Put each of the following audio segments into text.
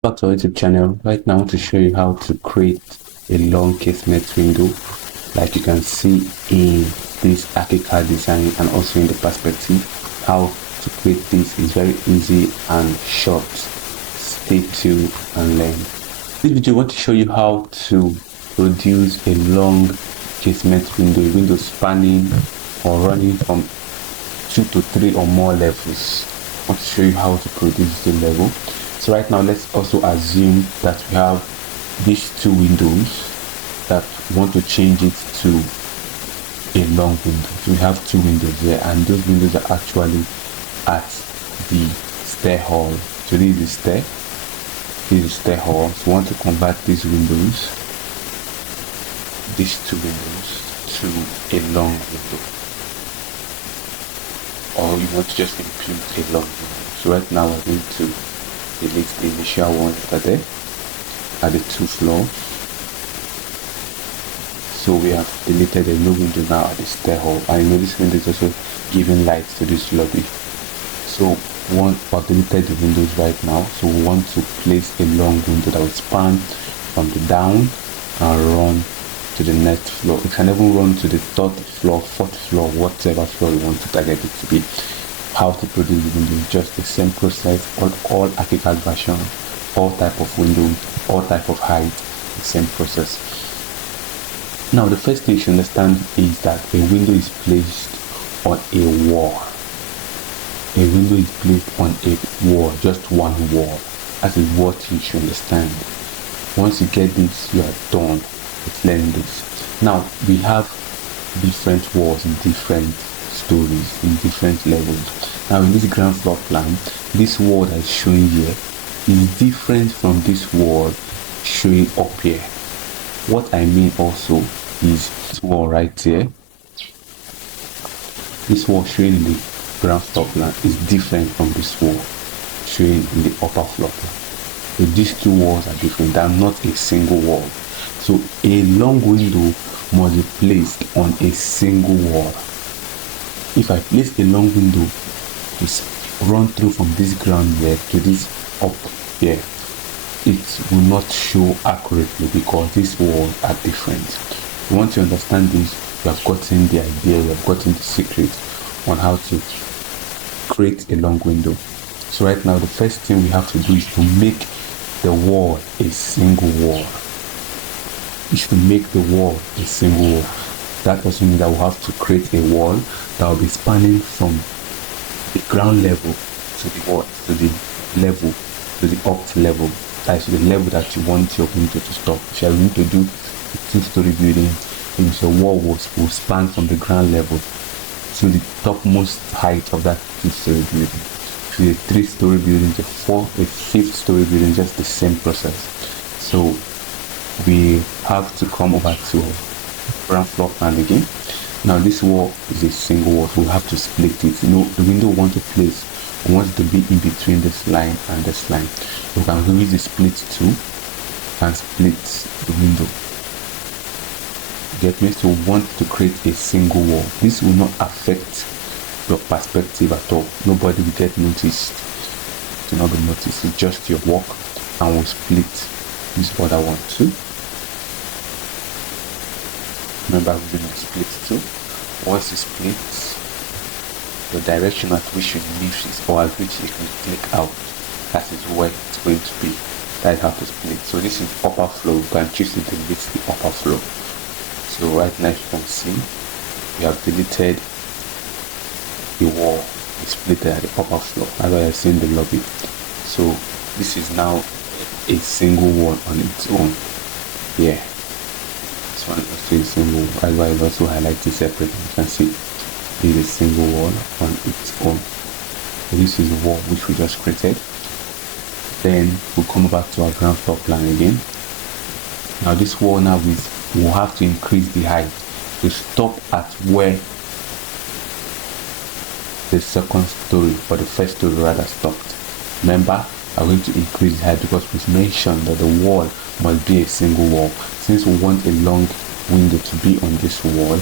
Back to our YouTube channel. Right now I want to show you how to create a long casement window, like you can see in this Archicad design and also in the perspective. How to create this is very easy and short. Stay tuned and learn. This video I want to show you how to produce a long casement window, a window spanning or running from 2 to 3 or more levels. I want to show you how to produce the level. So right now let's also assume that we have these two windows that we want to change it to a long window. So we have two windows here, and those windows are actually at the stair hall. So this is the stair, this is the stair hall. So we want to convert these windows, these two windows, to a long window, or you want to just include a long window. So right now we're going to delete the initial ones that are there at the 2 floors. So we have deleted the new window now at the stair hall. I know this window is also giving light to this lobby. So we have deleted the windows right now. So we want to place a long window that will span from the down and run to the next floor. It can even run to the 3rd floor, 4th floor, whatever floor you want to target it to be. How to produce the window is just the same process on all Archicad versions, all type of windows, all type of height, the same process. Now the first thing you should understand is that a window is placed on a wall. A window is placed on a wall, just one wall. That is what you should understand. Once you get this, you are done with learning this. Now we have different walls in different stories, in different levels. Now in this ground floor plan, this wall that is showing here is different from this wall showing up here. What I mean also is this wall right here, this wall showing in the ground floor plan is different from this wall showing in the upper floor plan. So these two walls are different, they are not a single wall. So a long window must be placed on a single wall. If I place a long window to run through from this ground here to this up here, it will not show accurately because these walls are different. Once you understand this, you have gotten the idea, you have gotten the secret on how to create a long window. So right now the first thing we have to do is to make the wall a single wall. Is to make the wall a single wall. That also means that we'll have to create a wall that will be spanning from the ground level to the wall, to the level, to the up level. That is the level that you want your window to stop. If you are going to do a 2-story building, then the wall will span from the ground level to the topmost height of that 2-story building. If it's a 3-story building, a 5th-story building, just the same process. So we have to come over to ground floor plan again. Now this wall is a single wall, so we have to split it. You know, the window we want to place, we want it to be in between this line and this line. We can use the split tool and split the window. Get me? So we want to create a single wall. This will not affect your perspective at all. Nobody will get noticed. It will not be noticed. It's just your work, and we'll split this other one too. Remember, we're going to split too. Once you split, the direction at which you leave is or at which you can click out. That is where it's going to be. That is how to split. So this is upper floor. You can choose to delete the upper floor. So right now, you can see we have deleted the wall. We split it at the upper floor. That's why I've seen the lobby. So this is now a single wall on its own. Yeah. This one is also a single wall. That's why I've also highlighted separately. You can see it is a single wall on its own. So this is the wall which we just created. Then we'll come back to our ground floor plan again. Now this wall now we'll have to increase the height to stop at where the second story or the first story rather stopped. Remember, I'm going to increase the height because we mentioned that the wall must be a single wall. Since we want a long window to be on this wall,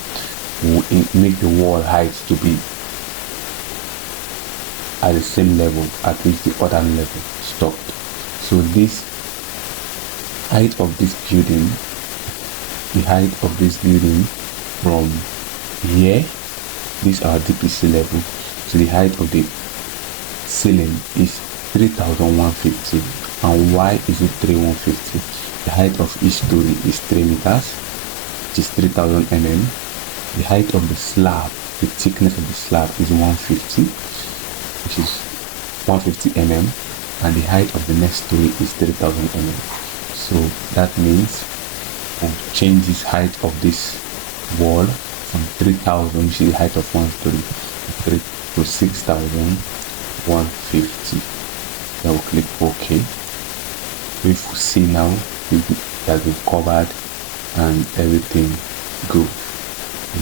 we'll make the wall height to be at the same level at which the other level stopped. So this height of this building, the height of this building from here, this our DPC level, to the height of the ceiling is 3,150. And why is it 3,150? The height of each story is 3 meters, which is 3,000 mm. The height of the slab, the thickness of the slab is 150, which is 150 mm, and the height of the next story is 3,000 mm. So that means we'll change this height of this wall from 3,000, which is the height of one story, to 6,150. Then we'll click OK. If we see now that we've covered and everything good.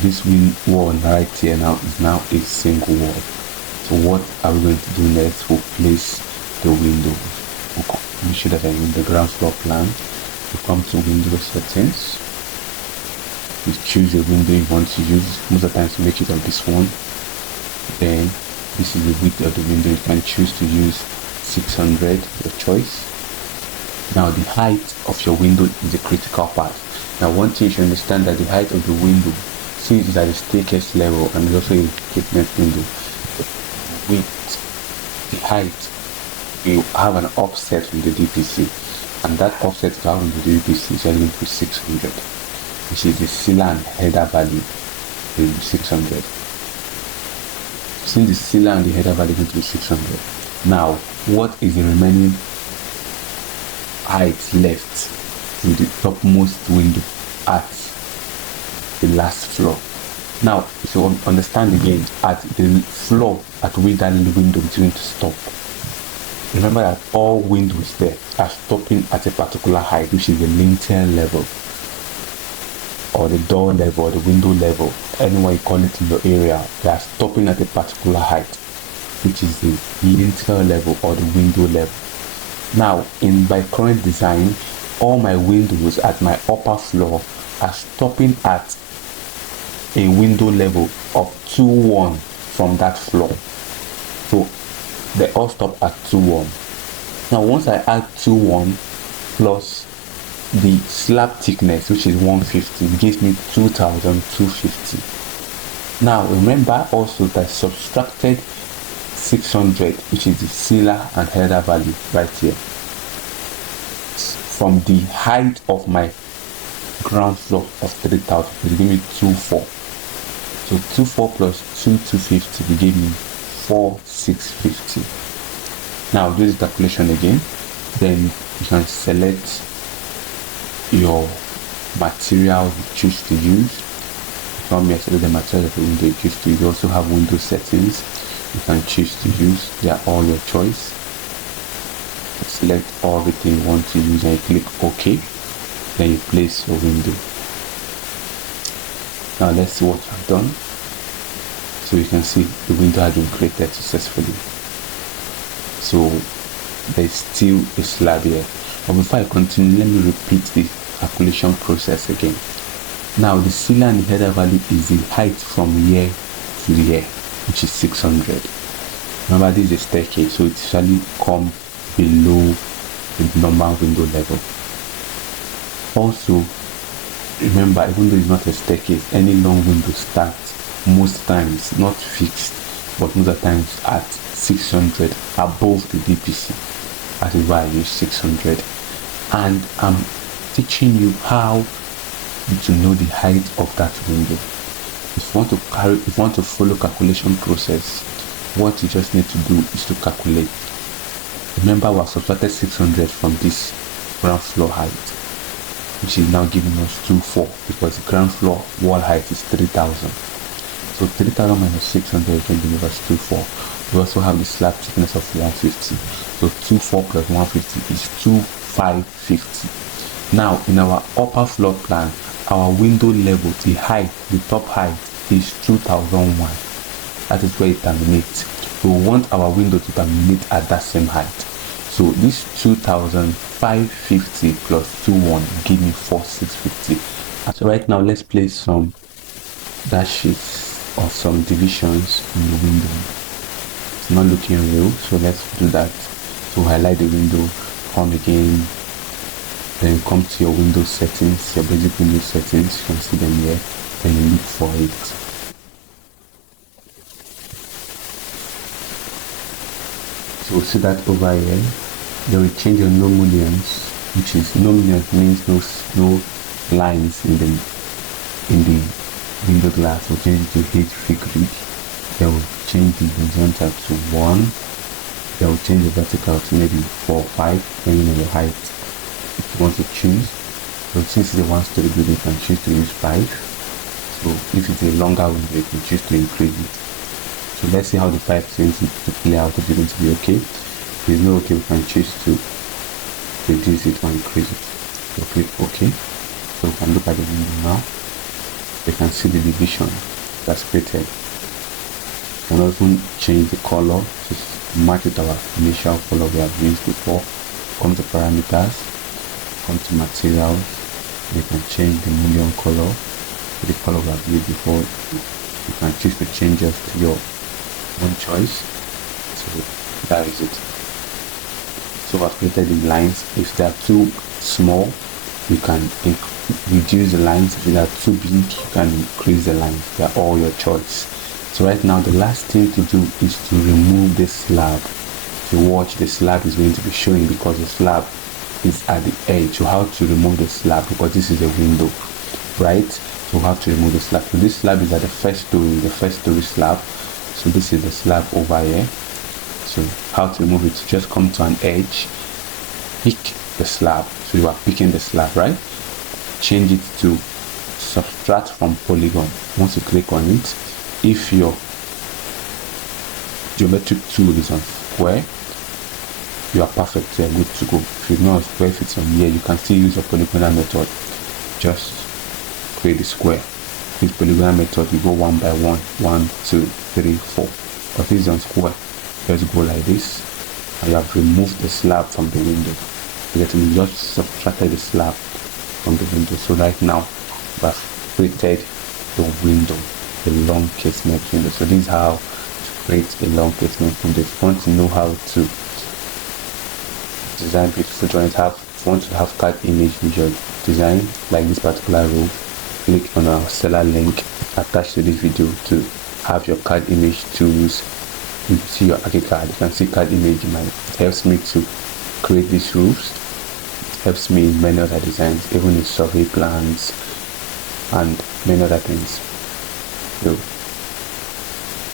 This wall right here now is now a single wall. So what are we going to do next? We'll place the windows. We'll make sure that I'm in the ground floor plan. We come to window settings. You choose the window you want to use. Most of the times you make it on this one. Then this is the width of the window. You can choose to use 600, your choice. Now the height of your window is the critical part. Now one thing you should understand, that the height of the window, since it's at the staircase level and it's also a thickness window, with the height you have an offset with the DPC, and that offset you have with the DPC is going to be 600, which is the ceiling and header value will be 600. Since the ceiling and the header value is going to be 600, now what is the remaining height left in the topmost window at the last floor? Now, if you understand again, at the floor at which that window is going to stop, remember that all windows there are stopping at a particular height, which is the lintel level, or the door level, or the window level, anyone you call it in your area. They are stopping at a particular height, which is the lintel level or the window level. Now, in my current design, all my windows at my upper floor are stopping at a window level of 2.1 from that floor. So they all stop at 2.1. Now once I add 2.1 plus the slab thickness, which is 150, it gives me 2,250. Now remember also that I subtracted 600, which is the ceiling and header value right here, from the height of my ground floor of 3,000, it will give me 2,400. So 2,400 plus 2,250 will give me 4,650. Now do this calculation again. Then you can select your material you choose to use. From here, select the material of the window you choose to use. You also have window settings you can choose to use. They are all your choice. Select everything you want to use and you click OK. Then you place your window. Now let's see what I've done. So you can see the window has been created successfully. So there's still a slab here. But before I continue, let me repeat the calculation process again. Now the ceiling and the header value is the height from here to here, which is 600. Remember, this is a staircase, so it usually comes below the normal window level. Also, remember, even though it's not a staircase, any long window starts most times not fixed, but most of the times at 600 above the DPC. That is why I use 600. And I'm teaching you how to know the height of that window. If you want to follow calculation process, what you just need to do is to calculate. Remember, we have subtracted 600 from this ground floor height, which is now giving us 2,400, because the ground floor wall height is 3,000. So 3,000 minus 600 can give us 2,400. We also have the slab thickness of 150. So 2,400 plus 150 is 2,550. Now in our upper floor plan, our window level, the height, the top height is 2,001. That is where it terminates. We want our window to terminate at that same height. So this 2,550 plus 2,1 give me 4,650. So right now let's place some dashes or some divisions in the window. It's not looking real, so let's do that. So highlight the window, home again, then come to your Windows settings, your basic Windows settings. You can see them here, then you look for it. So see that over here, they will change your no mullions, which is no mullions means no lines in the window glass. Will change it to H3 grid. They will change the horizontal to 1. They will change the vertical to maybe 4 or 5, depending on your height. If you want to choose, so since it's a one-story building, you can choose to use 5. So if it's a longer window, you can choose to increase it. So let's see how the 5 is going to play out. If it's going to be okay, if it's not okay, we can choose to reduce it or increase it. So click OK. So we can look at the window now. You can see the division that's created. You can also change the color to match with our initial color we have used before. Come to parameters, come to materials. You can change the mullion color to the color we have used before. You can choose to change it to your own choice. So that is it. So I've created the lines. If they are too small, you can reduce the lines. If they are too big, you can increase the lines. They are all your choice. So right now, the last thing to do is to remove this slab. If you watch, the slab is going to be showing because the slab is at the edge. So how to remove the slab, because this is a window, right? So how to remove the slab. So this slab is at the first story slab. So this is the slab over here. So how to remove it? Just come to an edge, pick the slab. So you are picking the slab, right? Change it to subtract from polygon. Once you click on it, if your geometric tool is on square, you are perfect. You are good to go. If you know a square fits on here, you can still use your polygonal method. Just create the square. With polygonal method, you go one by one, 1, 2, 3, 4. But if it's on square, just go like this, and you have removed the slab from the window. You just subtracted the slab from the window. So right now, we have created the window, the long casement window. So this is how to create a long casement window. If you want to know how to design beautiful drawings, if you want to have CAD image visual design like this particular row, click on our seller link attached to this video to have your CAD image tools. You see your Archicad. You can see CAD image. It helps me to create these roofs. It helps me in many other designs, even in survey plans and many other things. So